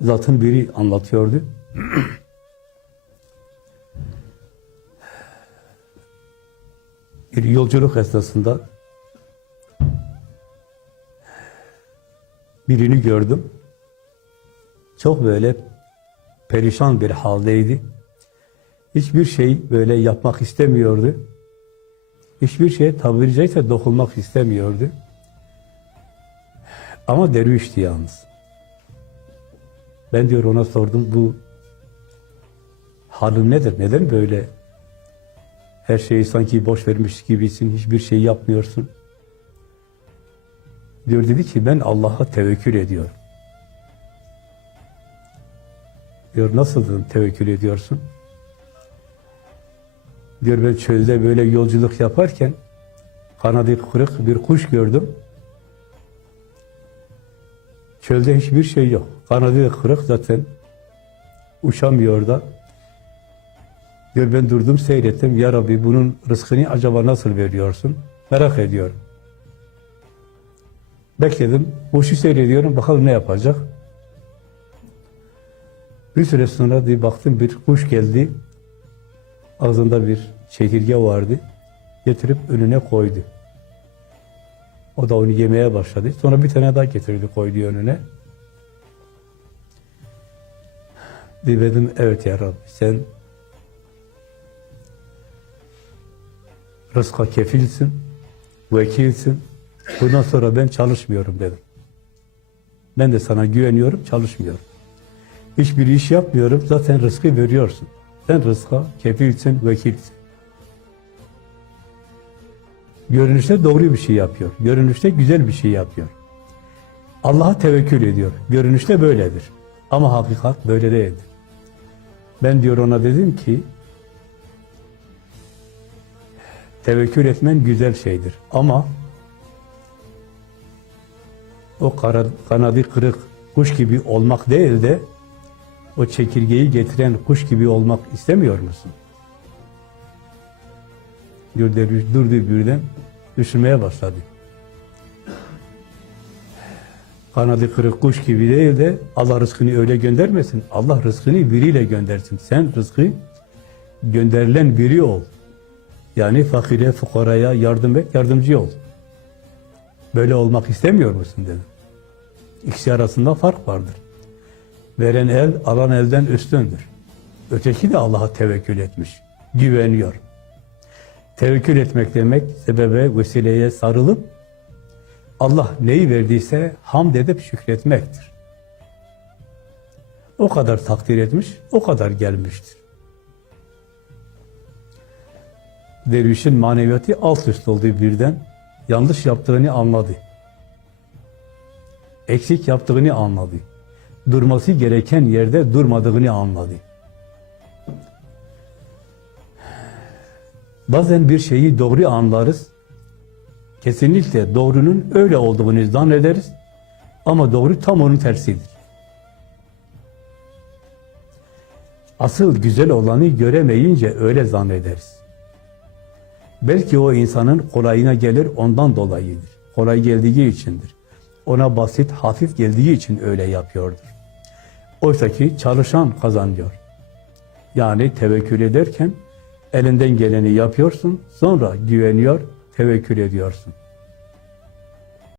zatın biri anlatıyordu. Bir yolculuk esnasında birini gördüm. Çok böyle perişan bir haldeydi. Hiçbir şey böyle yapmak istemiyordu. Hiçbir şeye tabiri caizse dokunmak istemiyordu. Ama dervişti yalnız. Ben diyor ona sordum bu halin nedir? Neden böyle her şeyi sanki boş vermiş gibisin, hiçbir şey yapmıyorsun? Diyor dedi ki ben Allah'a tevekkül ediyorum. Diyor nasıl tevekkül ediyorsun? Diyor ben çölde böyle yolculuk yaparken kanadı kırık bir kuş gördüm. Çölde hiçbir şey yok. Kanadı kırık zaten. Uçamıyor da. Diyor ben durdum seyrettim. Ya Rabbi bunun rızkını acaba nasıl veriyorsun? Merak ediyorum. Bekledim. Kuşu seyrediyorum. Bakalım ne yapacak. Bir süre sonra bir baktım bir kuş geldi. Ağzında bir çekirge vardı. Getirip önüne koydu. O da onu yemeye başladı. Sonra bir tane daha getirdi koydu önüne. Dedim evet ya Rabbi sen rızka kefilsin, vekilsin. Bundan sonra ben çalışmıyorum dedim. Ben de sana güveniyorum, çalışmıyorum. Hiçbir iş yapmıyorum, zaten rızkı veriyorsun. Sen rızka kefilsin, vekilsin. Görünüşte doğru bir şey yapıyor. Görünüşte güzel bir şey yapıyor. Allah'a tevekkül ediyor. Görünüşte böyledir. Ama hakikat böyle değildir. Ben diyor ona dedim ki tevekkül etmen güzel şeydir. Ama o kanadı kırık kuş gibi olmak değil de o çekirgeyi getiren kuş gibi olmak istemiyor musun? Derviş durdu birden düşünmeye başladı. Kanadı kırık kuş gibi değil de Allah rızkını öyle göndermesin. Allah rızkını biriyle göndersin. Sen rızkı gönderilen biri ol. Yani fakire, fukaraya yardım et, yardımcı ol. Böyle olmak istemiyor musun dedim. İkisi arasında fark vardır. Veren el, alan elden üstündür. Öteki de Allah'a tevekkül etmiş. Güveniyor. Tevekkül etmek demek, sebebe, vesileye sarılıp, Allah neyi verdiyse hamd edip şükretmektir. O kadar takdir etmiş, o kadar gelmiştir. Dervişin maneviyatı alt üst oldu birden. Yanlış yaptığını anladı. Eksik yaptığını anladı. Durması gereken yerde durmadığını anladı. Bazen bir şeyi doğru anlarız. Kesinlikle doğrunun öyle olduğunu zannederiz. Ama doğru tam onun tersidir. Asıl güzel olanı göremeyince öyle zannederiz. Belki o insanın kolayına gelir ondan dolayıdır. Kolay geldiği içindir. Ona basit, hafif geldiği için öyle yapıyordur. Oysa ki çalışan kazanıyor. Yani tevekkül ederken elinden geleni yapıyorsun, sonra güveniyor, tevekkül ediyorsun.